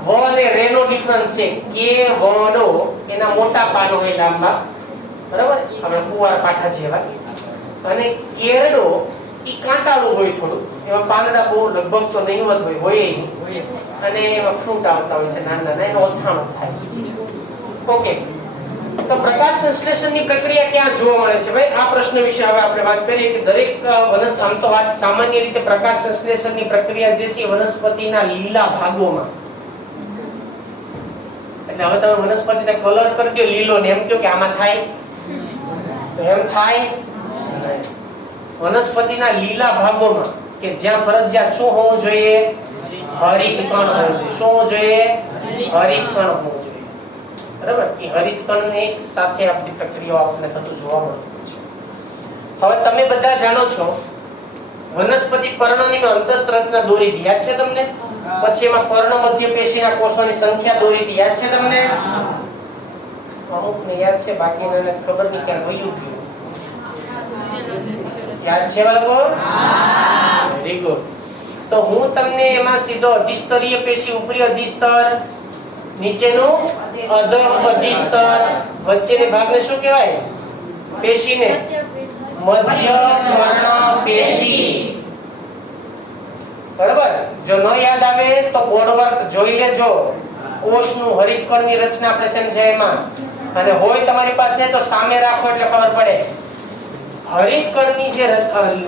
વ અને રે નો ડિફરન્સ છે. કેવડો એના મોટા પાનો હોય, લાંબા, બરાબર, આપણે કુવાર પાઠા જેવા. અને કેરડો ઈ કાંટાળું હોય થોડું, એમાં પાંદડા બહુ લગભગ તો નહીવત હોય અને એમાં ફ્રૂટ આવતા હોય છે નાના નાના, એનો અથાણું થાય. ઓકે, તો પ્રકાશ સંશ્લેષણની પ્રક્રિયા ક્યાં જોવા મળે છે ભાઈ? આ પ્રશ્ન વિશે હવે આપણે વાત કરીએ કે દરેક આમ તો વાત સામાન્ય રીતે પ્રકાશ સંશ્લેષણની પ્રક્રિયા જે છે વનસ્પતિના લીલા ભાગોમાં. એટલે હવે તમે વનસ્પતિને કલર કરી દો લીલો ને એમ કહો કે આમાં થાય, તો એમ થાય નહીં. વનસ્પતિના લીલા ભાગોમાં કે જ્યાં ફરજિયાત શું હોવું જોઈએ? હરિતકણ હોવું જોઈએ. શું હોવું જોઈએ? હરિતકણ હોવું જોઈએ. બરાબર? એ હરિતકણને એક સાથે આ બધી પ્રક્રિયાઓ આપણને થતું જોવા મળતું છે. હવે તમે બધા જાણો છો વનસ્પતિ પર્ણની અંતસ્થ રચના દોરી હતી, યાદ છે તમને? પછી એમાં પર્ણ મધ્ય પેશીના કોષોની સંખ્યા દોરી હતી, યાદ છે તમને? અમુકને યાદ છે, બાકીને ખબર નહીં ક્યાં વયું ગયું. યાદ છે બાળકો? Very good. તો હું તમને એમાં સીધો અધિસ્તરીય પેશી, ઉપરી અધિસ્તર, નીચેનું અધઃ અધિસ્તર, વચ્ચેની ભાગને શું કહેવાય? પેશીને મધ્ય પર્ણ પેશી. બરાબર? જો ન યાદ આવે તો બોર્ડ વર્ક જોઈ લેજો. કોષનું હરિતકણની રચના આપણે સમજાય એમાં, અને હોય તમારી પાસે તો સામે રાખો એટલે ખબર પડે. હરિતકણની જે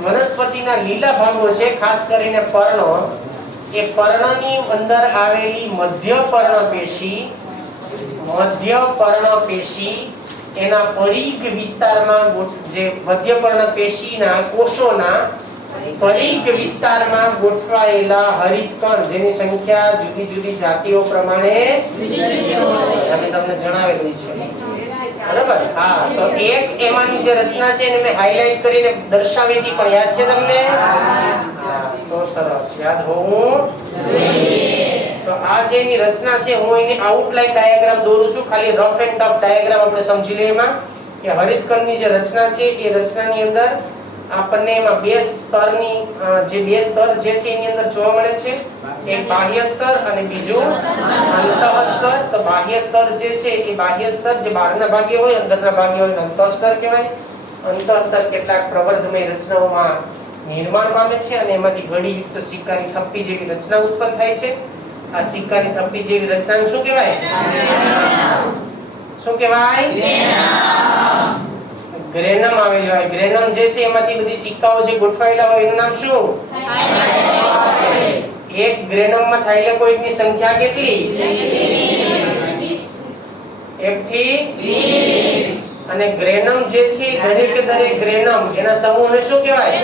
વનસ્પતિના લીલા ભાગો છે, ખાસ કરીને પર્ણો, એ પર્ણની અંદર આવેલી મધ્ય પર્ણ પેશી એના પરિઘ વિસ્તારમાં, જે મધ્ય પર્ણ પેશીના કોષોના પરિઘ વિસ્તારમાં ગોઠવાયેલા હરિતકણ, જેની સંખ્યા જુદી જુદી જાતિઓ પ્રમાણે તમને જણાવેલી છે. બરાબર? હા, તો એક એમાંની જે રચના છે એને મેં હાઇલાઇટ કરીને દર્શાવી હતી, પણ યાદ છે તમને? તો સરસ, યાદ હોવું જોઈએ. તો આ જે એની રચના છે, હું એની આઉટલાઈન ડાયાગ્રામ દોરું છું, ખાલી રફ એન્ડ ટફ ડાયાગ્રામ આપણે સમજી લઈએ એમાં કે હરિતકણની જે રચના છે એ રચનાની અંદર આપણને એમાં બે સ્તરની બે સ્તર જે છે એની અંદર જોવા મળે છે. એક બાહ્ય સ્તર અને બીજું અંતઃ સ્તર. તો બાહ્ય સ્તર જે છે એ બાહ્ય સ્તર જે બહારના ભાગે હોય, અંદરના ભાગે હોય, અંતઃ સ્તર કહેવાય. અંતઃ સ્તર કેટલાક પ્રવર્ધમય રચનાઓમાં નિર્માણ પામે છે અને એમાંથી ઘડીયુક્ત સિક્કાની થપ્પી જેવી રચના ઉત્પન્ન થાય છે. આ સિક્કાની થપ્પી જેવી રચનાને શું કહેવાય? શું કહેવાય? ગ્રેનમ આવેલું હોય. ગ્રેનમ જે છે એમાંથી બધી સિક્કાઓ જે ગોઠવાયેલા હોય એનું નામ શું? એક ગ્રેનમમાં થાઇલેકોઇડની સંખ્યા કેટલી? 1 થી 20. અને ગ્રેનમ જે છે દરેક ગ્રેનમ એના સમૂહને શું કહેવાય?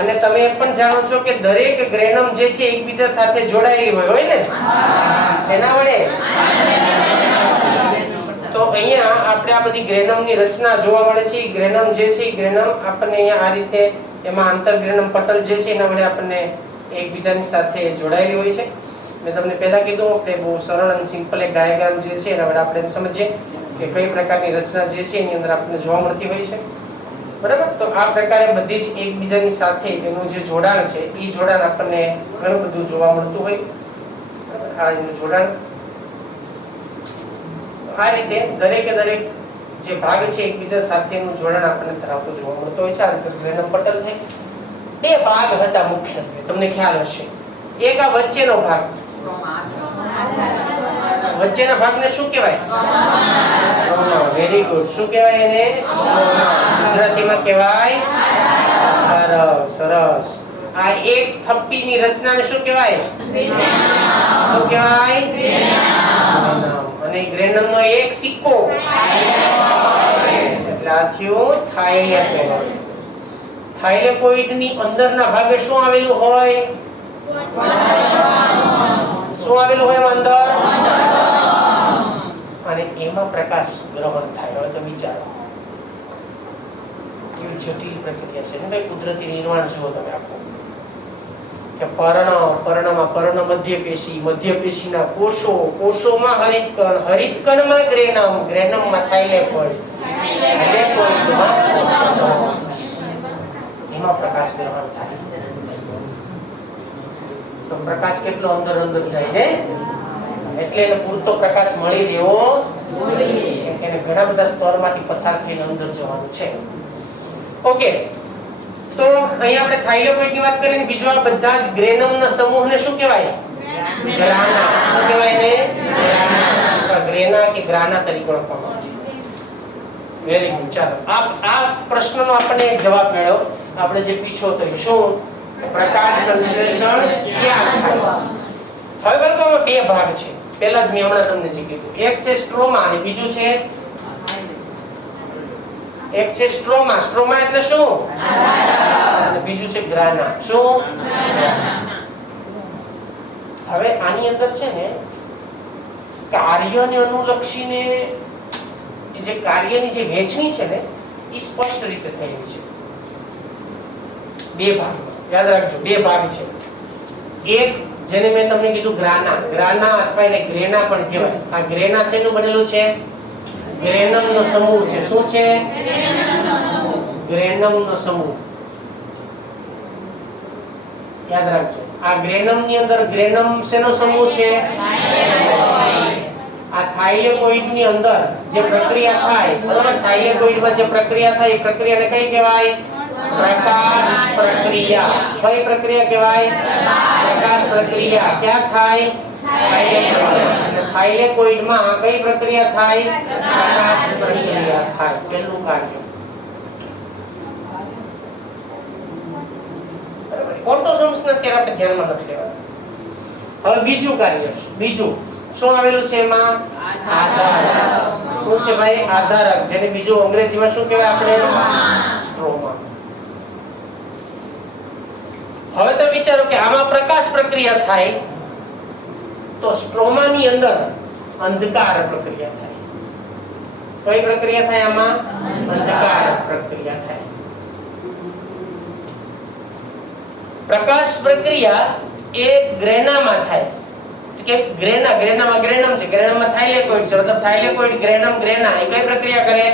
અને તમે એ પણ જાણો છો કે દરેક ગ્રેનમ જે છે એકબીજા સાથે જોડાયેલી હોય ને? શેના વડે? તો અહીંયા આપણે આ બધી ગ્રેનમની રચના જોવા મળે છે. ગ્રેનમ જે છે ગ્રેનમ આપણને અહીંયા આ રીતે એમાં આંતરગ્રેનમ પટલ જે છે એના વડે આપણને એકબીજાની સાથે જોડાયેલી હોય છે. મેં તમને પહેલા કીધું કે બહુ સરળ અને સિમ્પલ એક ડાયાગ્રામ જે છે એના વડે આપણે સમજીએ કે કઈ પ્રકારની રચના જે છે એની અંદર આપણને જોવા મળતી હોય છે. બરાબર? તો આ પ્રકારે બધી જ એકબીજાની સાથે એનું જે જોડાણ છે એ જોડાણ આપણને ઘણું બધું જોવા મળતું હોય. આ એનું જોડાણ આ રીતે દરેકે દરેક જે ભાગ છે એકબીજા સાથેનું જોડાણ આપણને ધરાવતો જોવા મળતો હોય છે. આ રીતે ગ્રેનમ પટલ છે. બે ભાગ હતા મુખ્યત્વે, તમને ખ્યાલ હશે. એક આ વચ્ચેનો ભાગ, વચ્ચેના ભાગને શું કહેવાય? Very good. શું કહેવાય એને? ગુજરાતીમાં કહેવાય સરસ. આ એક થપ્પીની રચનાને શું કહેવાય? શું કહેવાય? અને ગ્રેનમનો એક સિક્કો એટલે આ થયું થાઇલેકોઇડ. થાઇલેકોઇડની અંદરના ભાગે શું આવેલું હોય? શું આવેલું હોય અંદર? અને એમાં પ્રકાશ ગ્રહણ થાય. હવે તો વિચારો કેવી જટિલ પ્રક્રિયા છે ને ભાઈ. કુદરતી નિર્માણ જુઓ તમે આખું કે પર્ણ મધ્ય પેશીના કોષો, કોષોમાં હરિતકણ, હરિતકણમાં ગ્રેનમમાં થાઇલેકોઇડ, એમાં પ્રકાશ ગ્રહણ થાય. તો પ્રકાશ કેટલો અંદર જાય ને, એટલે એને પૂરતો પ્રકાશ મળી રહેવો જોઈએ. એને ઘણા બધા સ્તરમાંથી પસાર થઈને અંદર જવાનું છે. ઓકે, તો અહીંયા આપણે થાઇલેકોઇડની વાત કરીને બીજો આ બધા જ ગ્રેનમના સમૂહને શું કહેવાય? ગ્રાના. શું કહેવાય ને? ગ્રેના કે ગ્રાના તરીકે ઓળખવામાં આવે છે. Very good. ચાલો આ પ્રશ્નનો આપણને એક જવાબ મેળવ્યો. આપણે જે પીછો કર્યો શું પ્રકાશ સંશ્લેષણ ક્યાં થાય? હવે બરાબર બે ભાગ છે. પહેલા જ મેં હમણાં તમને જે કીધું, એક છે સ્ટ્રોમા અને બીજું છે સ્ટ્રોમા. સ્ટ્રોમા એટલે શું? અને બીજું છે ગ્રાના. શું? હવે આની અંદર છે ને કાર્યને અનુલક્ષીને જે કાર્યની જે વહેંચણી છે ને એ સ્પષ્ટ રીતે થયેલી છે. બે ભાગ યાદ રાખજો, બે ભાગ છે. એક જેને મેં તમને કીધું ગ્રાના અથવા એને ગ્રેના પણ કહેવાય. આ ગ્રેના છે એનું બનેલું છે ગ્રેનમનો સમૂહ છે. શું છે? ગ્રેનમનો સમૂહ. યાદ રાખજો, આ ગ્રેનમની અંદર ગ્રેનમ શેનો સમૂહ છે? આ થાઇલેકોઇડની અંદર જે પ્રક્રિયા થાય, બરાબર, થાઇલેકોઇડમાં જે પ્રક્રિયા થાય એ પ્રક્રિયાને કઈ કહેવાય? પ્રકાશ પ્રક્રિયા. કઈ પ્રક્રિયા કહેવાય? પ્રકાશ પ્રક્રિયા. ક્યાં થાય? થાઇલેકોઇડમાં કઈ પ્રક્રિયા થાય? પ્રકાશ પ્રક્રિયા થાય. પહેલું કાર્ય. ફોટોસિન્થેસિસ અત્યારે આપણે ધ્યાનમાં નથી લેવાનું. હવે બીજું કાર્ય, બીજું શું આવેલું છે એમાં? આધારક. શું છે ભાઈ? આધારક, જેને બીજું અંગ્રેજીમાં શું કહેવાય આપણે? સ્ટ્રોમા. હવે તો વિચારો કે આમાં પ્રકાશ પ્રક્રિયા થાય તો સ્ટ્રોમાની અંદર અંધકાર પ્રક્રિયા થાય. કઈ પ્રક્રિયા થાય આમાં? અંધકાર પ્રક્રિયા થાય. પ્રકાશ પ્રક્રિયા એ ગ્રેનામાં થાય કે ગ્રેનામાં ગ્રેનમ છે, ગ્રેનમમાં થાઇલેકોઇડ છે, મતલબ થાઇલેકોઇડ ગ્રેનમ ગ્રેના એ કઈ પ્રક્રિયા કરે?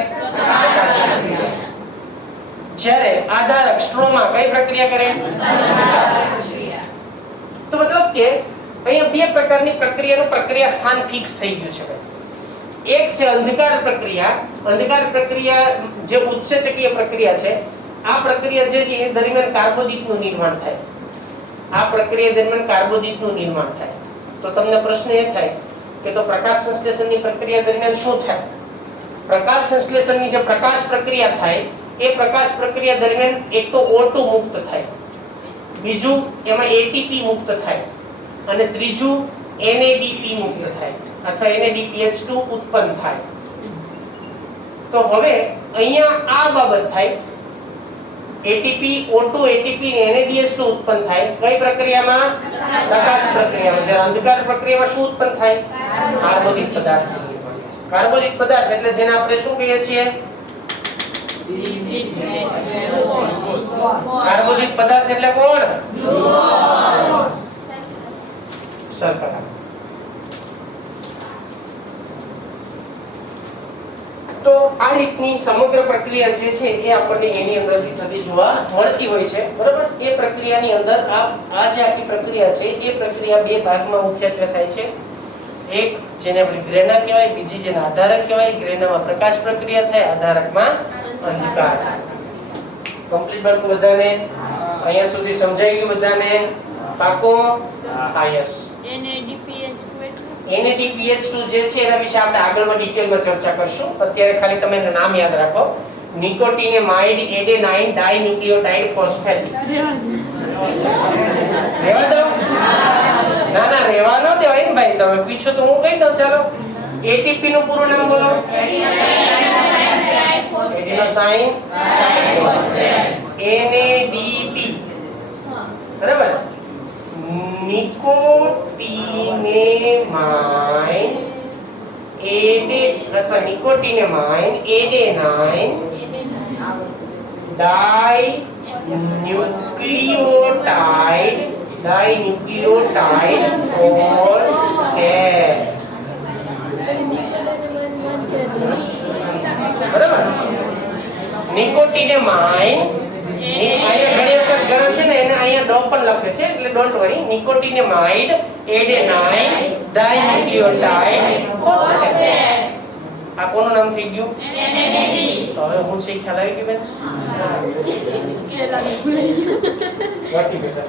જ્યારે આધારક સ્ટ્રોમા કઈ પ્રક્રિયા કરે? તો મતલબ કે અહીંયા બે પ્રકારની પ્રક્રિયાનું પ્રક્રિયા સ્થાન ફિક્સ થઈ ગયું છે ભાઈ. એક છે અંધકાર પ્રક્રિયા. અંધકાર પ્રક્રિયા જે ઉત્સેચકીય પ્રક્રિયા છે, આ પ્રક્રિયા જે છે એ દરમિયાન કાર્બોદિતનું નિર્માણ થાય. આ પ્રક્રિયા દરમિયાન કાર્બોદિતનું નિર્માણ થાય. તો તમને પ્રશ્ન એ થાય કે તો પ્રકાશ સંશ્લેષણની પ્રક્રિયા દરમિયાન શું થાય? પ્રકાશ સંશ્લેષણની જે પ્રકાશ પ્રક્રિયા થાય એ પ્રકાશ પ્રક્રિયા દરમિયાન એક તો O2 મુક્ત થાય, બીજું એમાં ATP મુક્ત થાય અને ત્રીજું NADP મુક્ત થાય અથવા NADPH2 ઉત્પન્ન થાય. તો હવે અહીંયા આ બાબત થાય ATP, O2, ATP અને NADH2 ઉત્પન્ન થાય. કઈ પ્રક્રિયામાં? પ્રકાશ પ્રક્રિયામાં. જ્યારે અંધકાર પ્રક્રિયામાં શું ઉત્પન્ન થાય? કાર્બોદિત પદાર્થ. કાર્બોદિત પદાર્થ એટલે જેને આપણે શું કહીએ છીએ? કાર્બોદિત પદાર્થ એટલે કોણ? શર્કરા. તો આ રીતની સમગ્ર પ્રક્રિયા જે છે એ આપણને એની અંદરથી થતી જોવા મળતી હોય છે, બરાબર? એ પ્રક્રિયાની અંદર આ જે આખી પ્રક્રિયા છે એ પ્રક્રિયા બે ભાગમાં મુખ્યત્વે થાય છે. એક જેને આપણે ગ્રેના કહેવાય, બીજી જેને આધારક કહેવાય. ગ્રેનામાં પ્રકાશ પ્રક્રિયા થાય, આધારકમાં અંધકાર. કમ્પ્લીટ બાળકો બધાને? અહીંયા સુધી સમજાઈ ગયું બધાને? પાકો? હા, યસ. NADPH2 જે છે એના વિશે આપણે આગળમાં ડિટેલમાં ચર્ચા કરશું. અત્યારે ખાલી તમે એનું નામ યાદ રાખો. નિકોટિનેમાઇડ એડેનાઇન ડાઇન્યુક્લિયોટાઇડ ફોસ્ફેટ. રેવા દો? ના ના, રેવા ન દેવાય ને ભાઈ. તમે પૂછો તો હું કહી દઉં. ચાલો, ATP નું પૂરું નામ બોલો. Adenosine NADP. બરાબર? નિકોટિનેમાઇન અથવા નિકોટિનેમાઇન એડેનાઇન ડાઇન્યુક્લિયોટાઇડ ફોસ્ફેટ. બરાબર? નિકોટિનેમાઇન અહીંયા ઘણી વખત ગરમ છે ને એને અહીંયા ડો પણ લખે છે એટલે don't worry. Nicotinamide adenine dinucleotide phosphate. આ કોનું નામ થઈ ગયું? તો હવે હું છે ખ્યાલ આવી ગયો બેન? વાકી બેટા